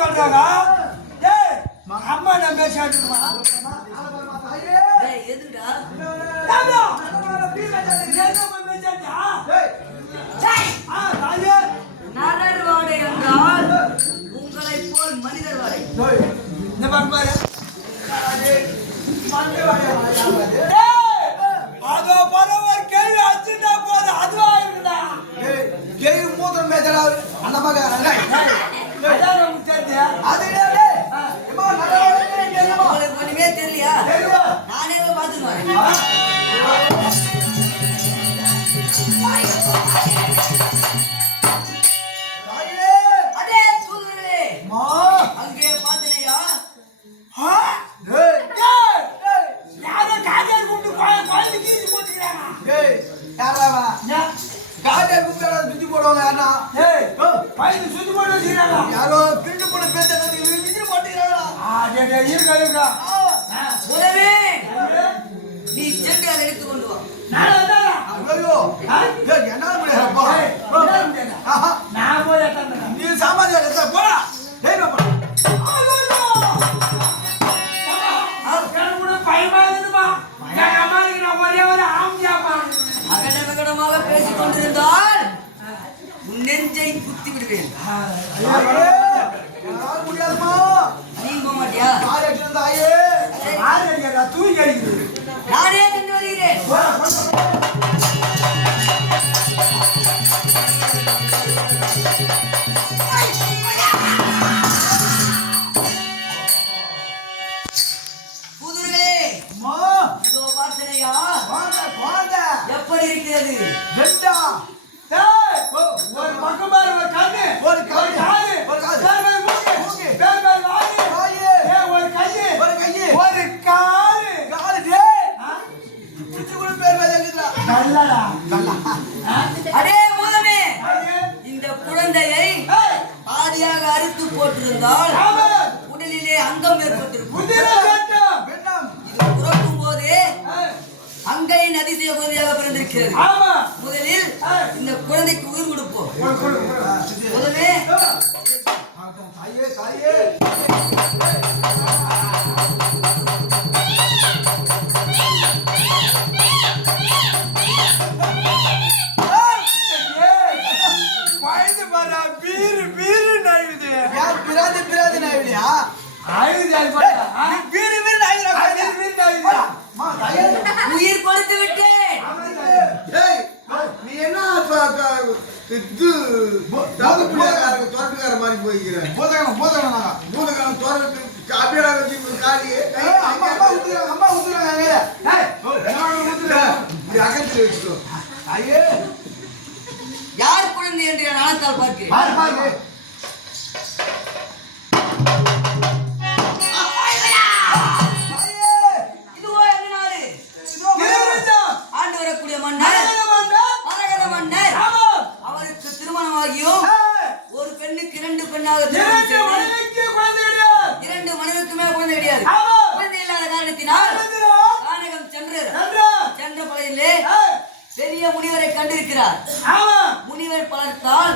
cargará என்னால முடியாதுப்பா நான் போய் நீ சாமானியா போடா. பேசிக் கொண்டிருந்தால் உன் நெஞ்சை குத்தி விடுவேன் கொண்டிருக்கிறது. ரெண்டா ஒரு பக்கம் பாரு ஒரு கண்ணு ஒரு காலு ஒரு காலு ஒரு கையு. ஒரு கையு. ஒரு காலு. காலு டே இது கூட பேர் பேர் எழுதுடா கல்லடா அடே மூதமே. இந்த குழந்தையை ஆடியாக அறுத்து போட்டிருந்தால் உடலிலே அங்கம் ஏற்பட்டிருக்கும். அதிசய குழந்தையாக பிறந்திருக்கிறது. முதலில் இந்த குழந்தைக்கு உயிர் கொடுப்போம். முதலே தாயே பிராதி பீரு பீரு அப்படியே காலி அம்மா அம்மா ஊத்துறாங்க அம்மா ஊத்துறாங்க ஏய் அகத்துல வச்சுக்கோ ஐயே யார் குழந்தை என்று நான் ஆனத்தால் பார்க்கிறேன் பாரு பாரு அவருக்கு திருமணமாகியும் ஒரு பெண்ணுக்கு இரண்டு பெண்ணாக கண்டிருக்கிறார். முனிவர் பார்த்தால்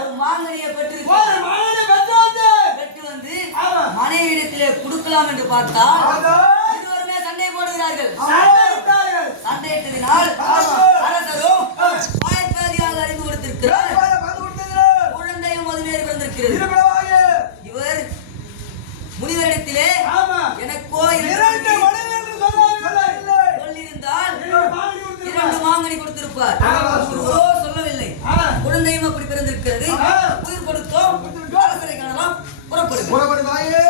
ஒரு மாங்கனியை பெற்றிருக்கிறார் பெற்று வந்து மனைவியிடத்திலே கொடுக்கலாம் என்று பார்த்தால் இருவருமே சண்டை போடுகிறார்கள். சண்டையிட்டதினால் அரசரும் பாயக்காரியாக அறிந்து கொடுத்திருக்கிறார். குழந்தையும் மதுமையர் பிறந்திருக்கிறது. இவர் முனிவரிடத்திலே எனக்கோ இரண்டு நாமாங்கனை கொடுத்திருப்பார். சொல்லவில்லை. குழந்தையும் அப்படி பிறந்திருக்கிறது. உயிர் கொடுத்தோம். புறப்படுவாயே.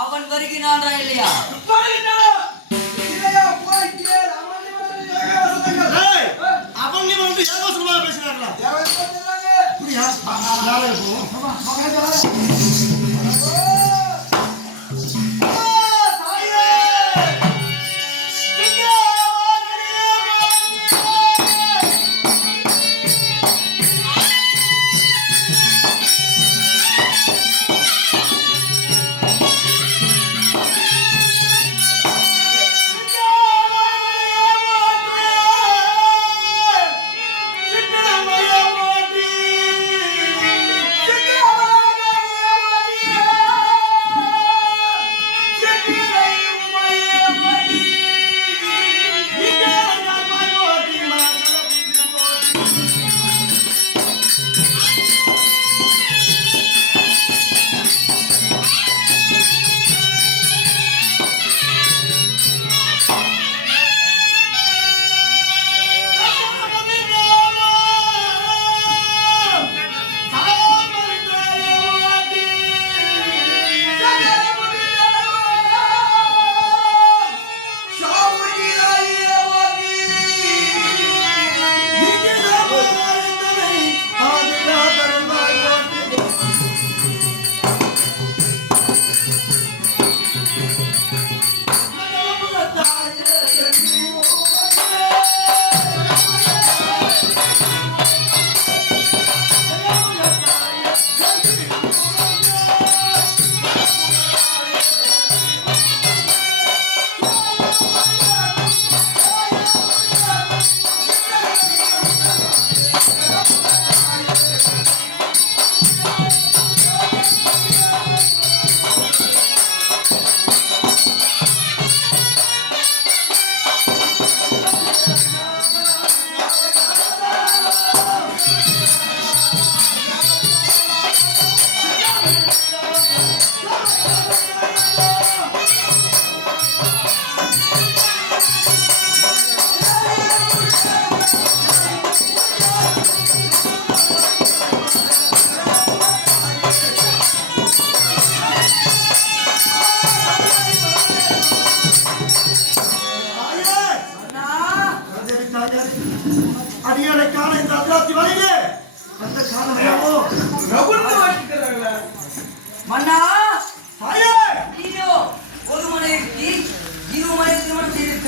அவன் வருகிறானா. இல்லையா. அம்மனி வந்து ஏகோசமாக பேசினார்களா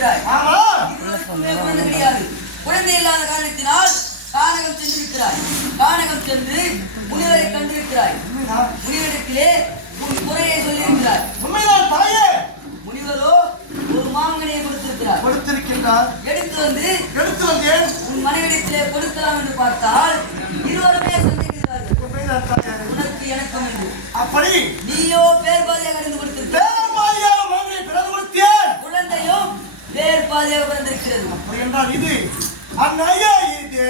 ஆமா. குழந்தை கிடையாது குழந்தை இல்லாத காரணத்தினால் கானகம் சென்றிருக்கிறாய். கானகம் சென்று முனிவரை கண்டிருக்கிறாய். முனிவரிடத்திலே உன் குறையை சொல்லியிருக்கிறாய். உண்மைதான் தாயே முனிவரோ ஒரு மாங்கனியை கொடுத்திருக்கிறார். கொடுத்திருக்கின்றார். எடுத்து வந்து எடுத்து வந்தேன். உன் மனைவிடத்திலே கொடுக்கலாம் என்று பார்த்தால் இருவருமே சந்திக்கிறார்கள் உனக்கு எனக்கும் என்று அப்படி. நீயோ பேர் பாதையாக அறிந்து கொடுத்திருக்கிறாய் பேரமாதிரியாக மகனை பிறந்து கொடுத்தேன் குழந்தையும் பேர் பாதையாக வந்திருக்கிறது. அப்படி என்றால் இது அந்நையா இது.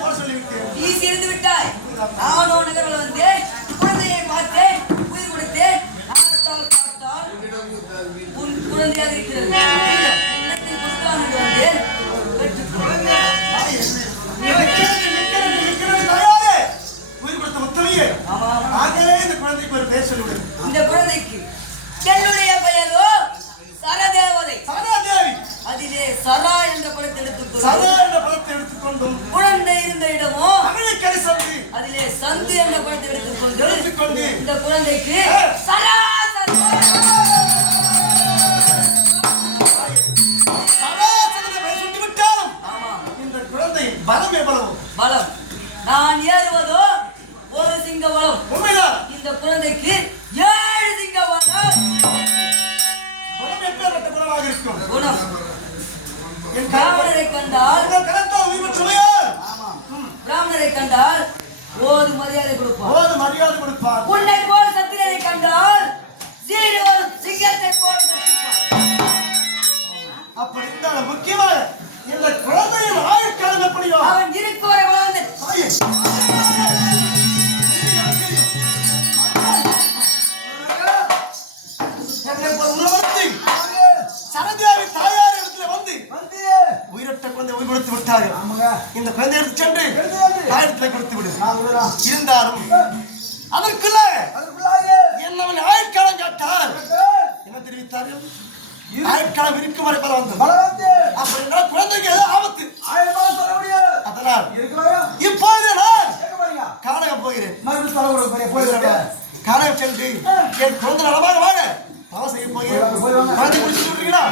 சொல்லிவிட்டேன் நீ சிரிந்து விட்டாய். நானோ நகரில் குழந்தையை பார்த்தேன். உயிர் கொடுத்தேன். நாணத்தால் பார்த்தால் உன் குழந்தையாக இருக்கிறது. என்று வந்தேன். இந்த குழந்தைக்கு என்னுடைய பெயரோ சரதேவதை. சரதாதேவி அதிலே சரா என்ற குழந்தை எடுத்துக்கொண்டு சதா என்ற பதத்தை எடுத்துக்கொண்டும் வந்து அந்த குழந்தை எடுத்துக்கொண்டு இந்த குழந்தைக்கு பலம் எவ்வளவு? பலம். நான் ஏறுவதோ ஒரு சிங்க வளம் உண்மைதான். இந்த குழந்தைக்கு ஏழு சிங்க வளம் குணம் எப்பேற்பட்ட குணமாக இருக்கும்? குணம். என் பிராமணரை கண்டால் கலத்தால் பிராமணரை கண்டால் ஓது மரியாதை கொடுப்பார் போது மரியாதை கொடுப்பார் உன்னை போல சத்திரரை கண்டால் சீரோடு சிங்கத்தை போல. அப்படி இருந்தாலும் முக்கியமாக இந்த குழந்தையின் இருந்தாலும் அதற்குள்ள என்னவன் ஆயுட்காலம் கேட்டார் என்ன தெரிவித்தார்கள் ஆயுட்காலம் இருக்கும் வரை பல பலவந்து அப்படின்னா குழந்தைக்கு ஏதோ ஆபத்து. அதனால் இப்போது நான் காணக போகிறேன். போயிடுறேன் காணக சென்று என் குழந்தை நலமாக தவம் செய்ய போகிறேன். வாங்க. குழந்தை குடிச்சிட்டு விட்டுறீங்களா